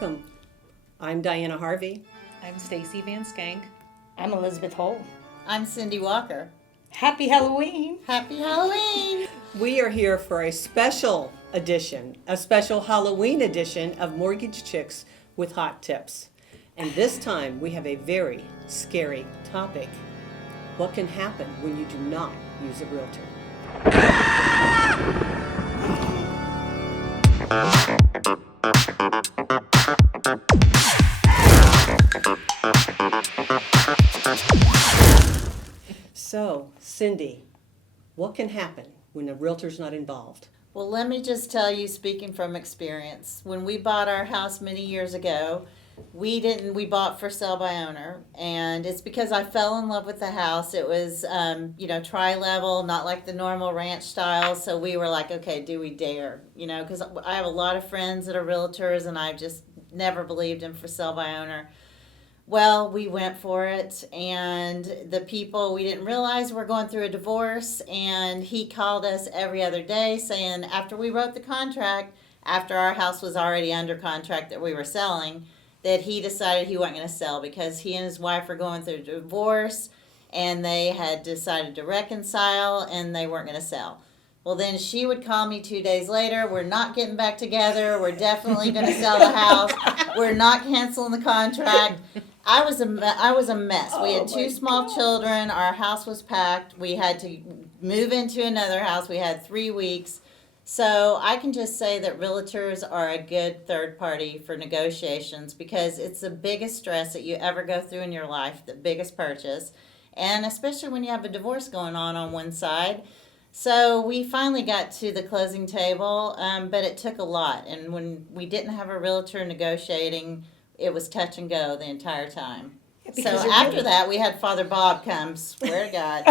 Welcome. I'm Diana Harvey. I'm Stacey Van Schenck. I'm Elizabeth Hole. I'm Cindy Walker. Happy Halloween! Happy Halloween! We are here for a special edition, a special Halloween edition of Mortgage Chicks with Hot Tips. And this time we have a very scary topic. What can happen when you do not use a realtor? So, Cindy, what can happen when a realtor's not involved? Well, let me just tell you, speaking from experience, when we bought our house many years ago, we bought for sale by owner, and it's because I fell in love with the house. It was, tri-level, not like the normal ranch style, so we were like, okay, do we dare? Because I have a lot of friends that are realtors, and I've just never believed in for sale by owner. Well, we went for it, and the people, we didn't realize we're going through a divorce, and he called us every other day saying after we wrote the contract, after our house was already under contract that we were selling, that he decided he wasn't going to sell because he and his wife were going through a divorce, and they had decided to reconcile, and they weren't going to sell. Well, then she would call me 2 days later. We're not getting back together. We're definitely going to sell the house. We're not canceling the contract. I was a mess. We had two small children. Our house was packed. We had to move into another house. We had 3 weeks. So I can just say that realtors are a good third party for negotiations because it's the biggest stress that you ever go through in your life, the biggest purchase, and especially when you have a divorce going on one side. So we finally got to the closing table, but it took a lot. And when we didn't have a realtor negotiating, it was touch and go the entire time. So after that, we had Father Bob come, swear to God,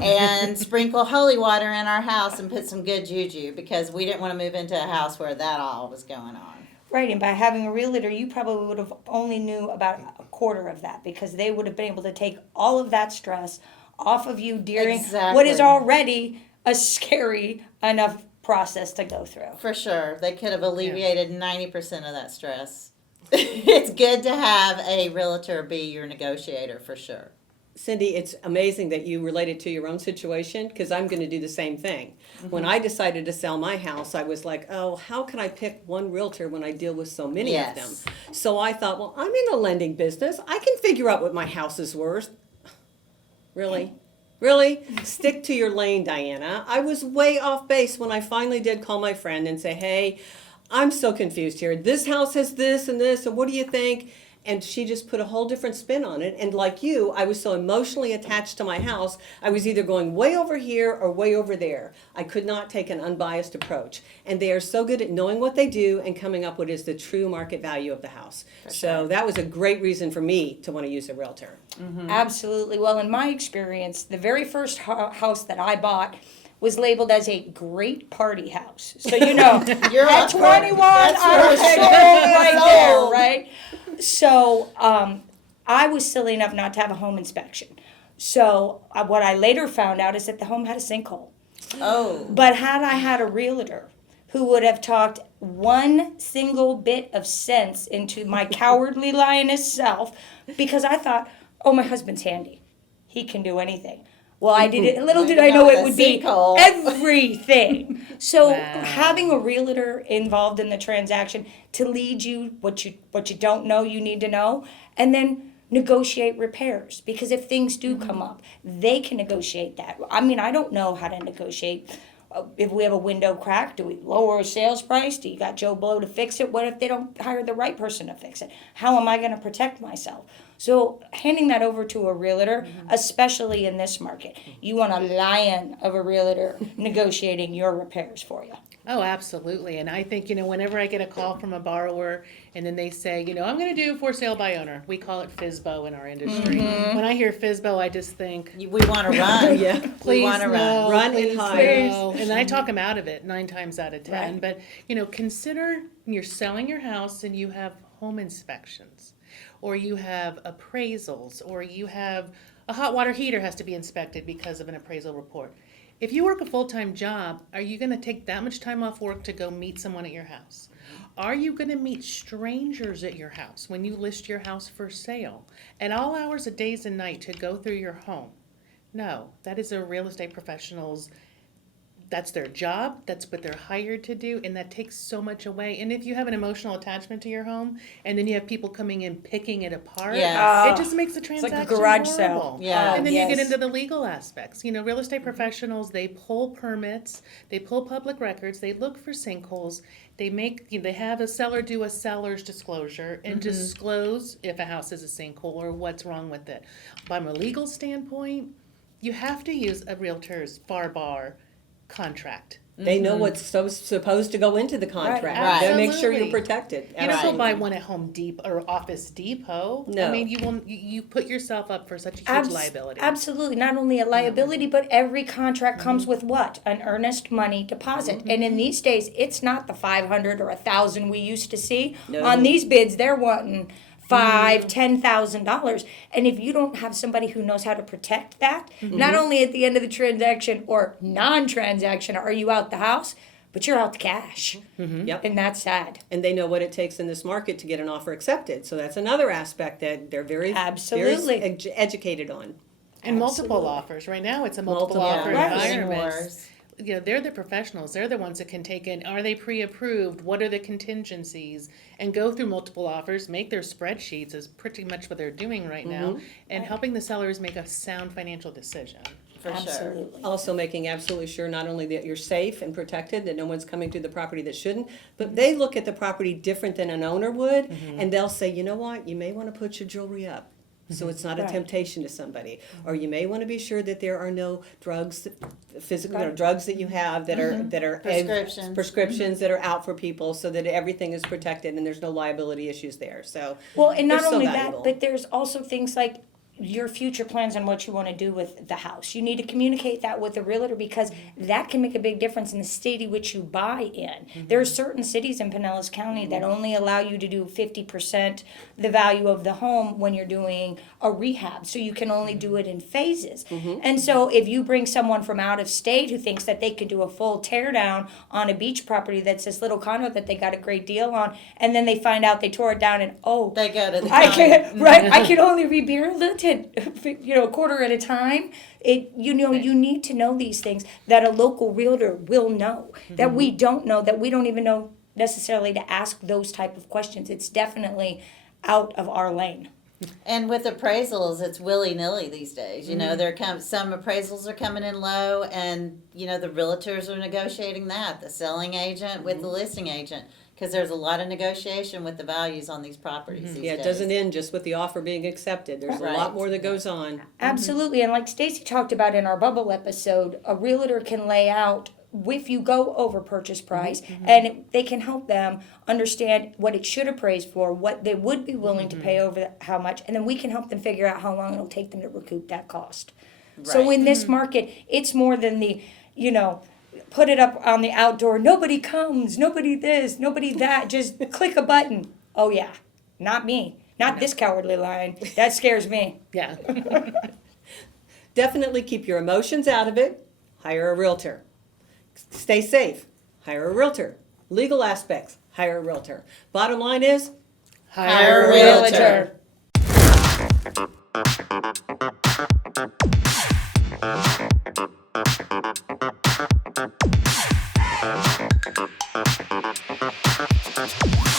and sprinkle holy water in our house and put some good juju because we didn't want to move into a house where that all was going on. Right, and by having a realtor, you probably would have only knew about a quarter of that because they would have been able to take all of that stress off of you during what is already a scary enough process to go through. For sure. They could have alleviated 90% of that stress. It's good to have a realtor be your negotiator, for sure. Cindy, it's amazing that you related to your own situation because I'm going to do the same thing. Mm-hmm. When I decided to sell my house, I was like, oh, how can I pick one realtor when I deal with so many of them? So I thought, well, I'm in the lending business. I can figure out what my house is worth. Really? Really? Stick to your lane, Diana. I was way off base when I finally did call my friend and say, hey, I'm so confused here. This house has this and this, and what do you think? And she just put a whole different spin on it. And like you, I was so emotionally attached to my house, I was either going way over here or way over there. I could not take an unbiased approach. And they are so good at knowing what they do and coming up with what is the true market value of the house. So that was a great reason for me to want to use a realtor. Mm-hmm. Absolutely. Well, in my experience, the very first house that I bought was labeled as a great party house. So, you're at 21, I was sold right there, right? So, I was silly enough not to have a home inspection. So, what I later found out is that the home had a sinkhole. Oh. But had I had a realtor who would have talked one single bit of sense into my cowardly lioness self, because I thought, oh, my husband's handy. He can do anything. Well, I did it. Little did I know it would be everything. So having a realtor involved in the transaction to lead you what you don't know, you need to know, and then negotiate repairs because if things do come up, they can negotiate that. I mean, I don't know how to negotiate. If we have a window crack, do we lower a sales price? Do you got Joe Blow to fix it? What if they don't hire the right person to fix it? How am I going to protect myself? So handing that over to a realtor, especially in this market, you want a lion of a realtor negotiating your repairs for you. Oh, absolutely. And I think, whenever I get a call from a borrower and then they say, I'm going to do for sale by owner. We call it FSBO in our industry. Mm-hmm. When I hear FSBO, I just think, we want to run. Please we want to no, run and hide. No. And I talk them out of it 9 times out of 10. Right. But, consider you're selling your house and you have home inspections, or you have appraisals, or you have a hot water heater has to be inspected because of an appraisal report. If you work a full-time job, are you going to take that much time off work to go meet someone at your house? Are you going to meet strangers at your house when you list your house for sale at all hours of days and night to go through your home? No, that is a real estate professional's, that's their job, that's what they're hired to do, and that takes so much away. And if you have an emotional attachment to your home, and then you have people coming in picking it apart, Yes. it just makes the like transaction a garage sale. horrible. Yeah. And then you get Yes. into the legal aspects. You know, real estate professionals, they pull permits, they pull public records, they look for sinkholes, they have a seller do a seller's disclosure and disclose if a house is a sinkhole or what's wrong with it. From a legal standpoint, you have to use a realtor's FAR contract. They know what's supposed to go into the contract. Right. They make sure Absolutely. you're protected. You don't go Absolutely. buy one at Home Depot or Office Depot. No. I mean, you put yourself up for such a huge liability. Absolutely. Not only a liability, but every contract comes with what? An earnest money deposit. And in these days, it's not the $500 or $1,000 we used to see. No. On these bids, they're wanting $5,000-$10,000, and if you don't have somebody who knows how to protect that, not only at the end of the transaction or non-transaction are you out the house, but you're out the cash, Yep. and that's sad. And they know what it takes in this market to get an offer accepted. So that's another aspect that they're very, Absolutely. very educated on. And multiple Absolutely. offers. Right now, it's a multiple Multiple offer offers. environment. Wars. You know, they're the professionals. They're the ones that can take in, are they pre-approved? What are the contingencies? And go through multiple offers, make their spreadsheets is pretty much what they're doing right now, and helping the sellers make a sound financial decision. For sure. Absolutely. Also making absolutely sure not only that you're safe and protected, that no one's coming to the property that shouldn't, but they look at the property different than an owner would, and they'll say, you know what, you may want to put your jewelry up. So it's not a Right. temptation to somebody. Or you may want to be sure that there are no drugs, physical Right. drugs that you have that are Prescriptions. prescriptions that are out for people, so that everything is protected and there's no liability issues there. So Well, and not they're so only valuable. that, but there's also things like your future plans and what you want to do with the house. You need to communicate that with the realtor because that can make a big difference in the state in which you buy in. There are certain cities in Pinellas County that only allow you to do 50% the value of the home when you're doing a rehab. So you can only do it in phases. And so if you bring someone from out of state who thinks that they could do a full tear down on a beach property that's this little condo that they got a great deal on, and then they find out they tore it down and They go to the I county. can right. I can only rebuild it, a quarter at a time. You need to know these things that a local realtor will know that we don't know, that we don't even know necessarily to ask those type of questions. It's definitely out of our lane. And with appraisals, it's willy-nilly these days. You know, some appraisals are coming in low, and the realtors are negotiating that, the selling agent with the listing agent, because there's a lot of negotiation with the values on these properties these yeah, days. it doesn't end just with the offer being accepted. There's a Right. lot more that goes on. Absolutely, and like Stacey talked about in our bubble episode, a realtor can lay out if you go over purchase price, and they can help them understand what it should appraise for, what they would be willing to pay over how much, and then we can help them figure out how long it'll take them to recoup that cost. So Right. in this market, it's more than the, put it up on the outdoor, nobody comes, nobody this, nobody that, just click a button. Oh yeah, not me. Not this cowardly lion. That scares me. Yeah. Definitely keep your emotions out of it. Hire a realtor. Stay safe. Hire a realtor. Legal aspects. Hire a realtor. Bottom line is, Hire a realtor. realtor.